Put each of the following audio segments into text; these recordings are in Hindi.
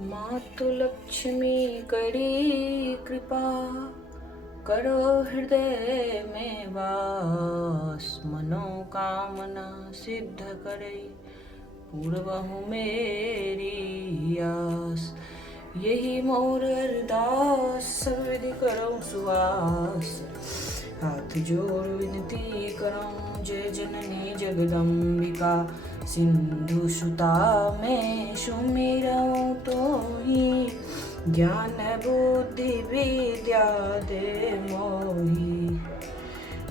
मातु लक्ष्मी करी कृपा, करो हृदय में वास। मनोकामना सिद्ध करे, पूर्वहु मेरी आस। यही मोर अरदास, सब विधि करो सुवास। हाथ जोड़ विनती करऊं, जय जननी जगदम्बिका। सिंधु सुता में सुमिरऊं तोहि, ज्ञान बुद्धि विद्या दे मोहि।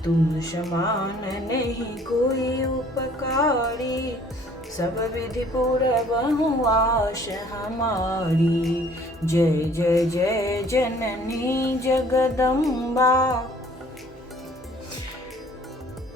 तुम समान नहीं कोई उपकारी, सब विधि पूरबहु आश हमारी। जय जय जय जननी जगदम्बा,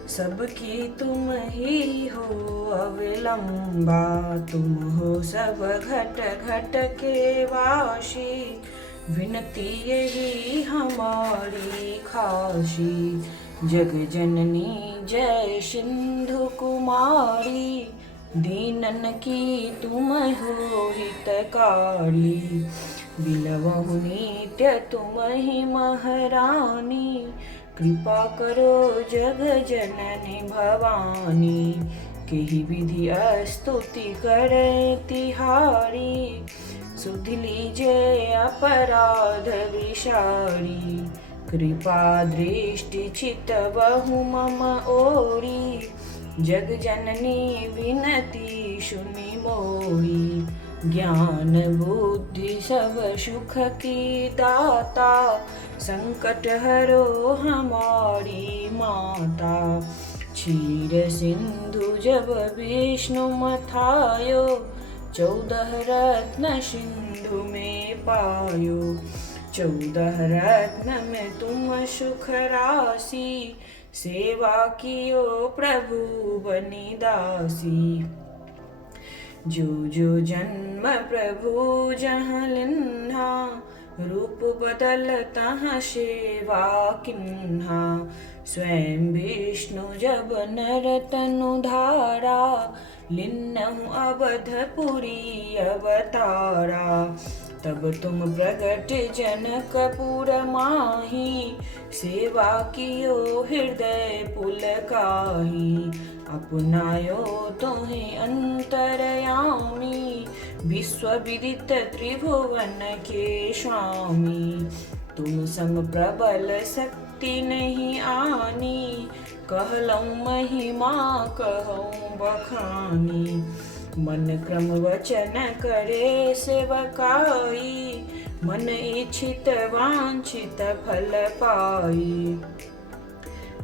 सबकी तुम ही हो अवलंबा। तुम हो सब घट घट के वाशी, विनती यही हमारी खासी। जग जननी जय सिंधु कुमारी, दीनन की तुम हो हितकारी। बिलवहु नित्य तुम ही महारानी, कृपा करो जग जननी भवानी। केहि विधि स्तुति करे तिहारी, सुधि लीजे अपराध विषारी। कृपा दृष्टि चितवहु मम ओरी, जग जननी विनती सुनि मोरी। ज्ञान बुद्धि सब सुख की दाता, संकट हरो हमारी माता। क्षीर सिंधु जब विष्णु मथायो, 14 रत्न सिंधु में पायो। 14 रत्न में तुम सुख राशि, सेवा कियो प्रभु बनि दासी। जो जो जन्म प्रभु जहाँ लिन्हा, रूप बदल तहाँ सेवा किन्हा। स्वयं विष्णु जब नर तनु धारा, लिन्हु अवधपुरी अवतारा। तब तुम प्रगट जनकपुर माही, सेवा कियो हृदय पुलकाही। अपनायो तुम्हें अंतरयामी, विश्व विदित त्रिभुवन के स्वामी। तुम सम प्रबल शक्ति नहीं आनी, कहलऊं महिमा कहूँ बखानी। मन क्रम वचन करे सेवकाई, मन इच्छित वांछित फल पाई।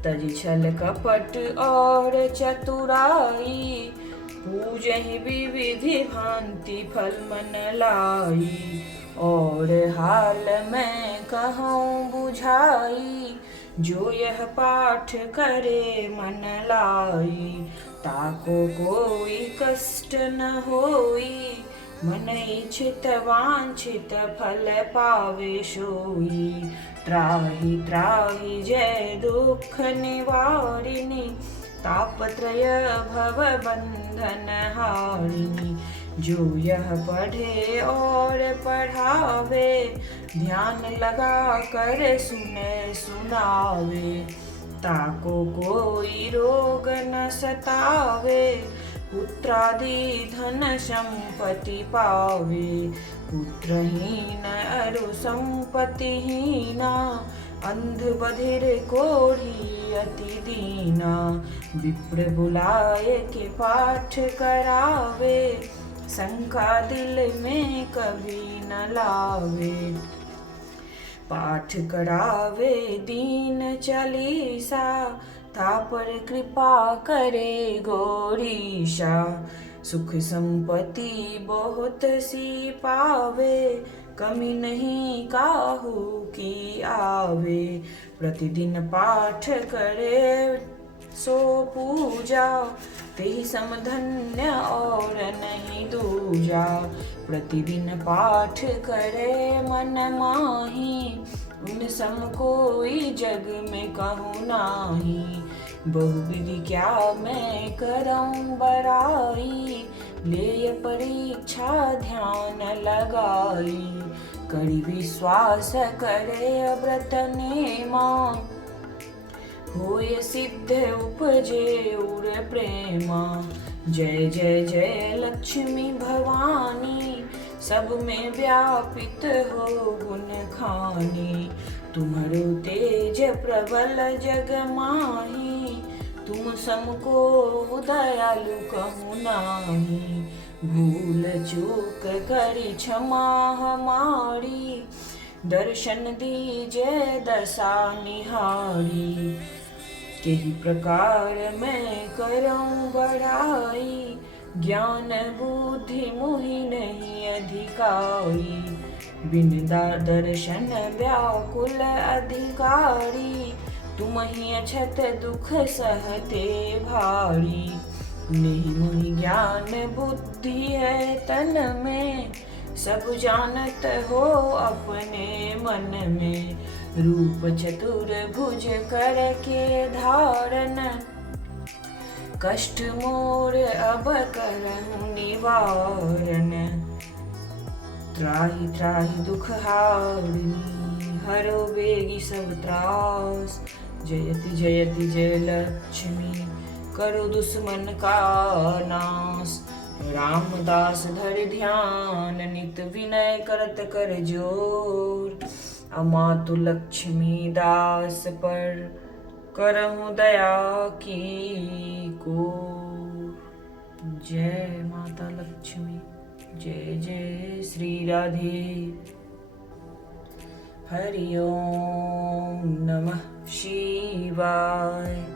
तज छल कपट और चतुराई, पूजहि विविधि भांति फल मन लाई। और हाल मैं कहूँ बुझाई, जो यह पाठ करे मन लाई। ताको कोई कष्ट न होई, मन इच्छित वांछित फल पावे सोई। त्राहि त्राहि जय दुख निवारिणी, तापत्रय भव बंधन हारिणी। जो यह पढ़े और पढ़ावे, ध्यान लगा कर सुने सुनावे। ताको कोई रोग न सतावे, पुत्रादि धन संपत्ति पावे। पुत्रहीन अरु संपत्तिहीना, अंध बधिर कोढ़ी अति दीना। विप्र बुलाए के पाठ करावे, शंका दिल में कभी न लावे। पाठ करावे दीन चालीसा, तापर कृपा करे गौरीशा। सुख संपत्ति बहुत सी पावे, कमी नहीं काहू की आवे। प्रतिदिन पाठ करे सो पूजा, तेहि सम धन्य और नहीं दूजा। प्रतिदिन पाठ करे मन माही, उन सम कोई जग में कहूँ नाही। बहुविधि क्या मैं करऊं बड़ाई, ले परीक्षा ध्यान लगाई। कड़ी विश्वास करे व्रत नेमा, होय सिद्ध उपजे उर प्रेमा। जय जय जय लक्ष्मी भवानी, सब में व्यापित हो गुण खानी। तुम्हारो तेज प्रबल जग माही, तुम समको दयालु कहु नाही। भूल चूक करी क्षमा हमारी, दर्शन दीजिए दशा निहारी। यही प्रकार मैं करऊं बड़ाई, ज्ञान बुद्धि मोहि नहीं अधिकारी। बिन दर्शन व्याकुल अधिकारी, तुम ही अछत दुख सहते भारी। नहीं मोहि ज्ञान बुद्धि है तन में, सब जानत हो अपने मन में। रूप चतुर्भुज कर के धारण, कष्ट मोर अब करहु निवारण। त्राहि त्राहि दुख हारिणी, हरो बेगी सब त्रास। जयति जयति जय लक्ष्मी, करो दुश्मन का नाश। रामदास धर ध्यान, नित विनय करत कर जोर। अमातु लक्ष्मी दास पर, करहु दया की को। जय माता लक्ष्मी, जय जय श्री राधे। हरि ओम नमः शिवाय।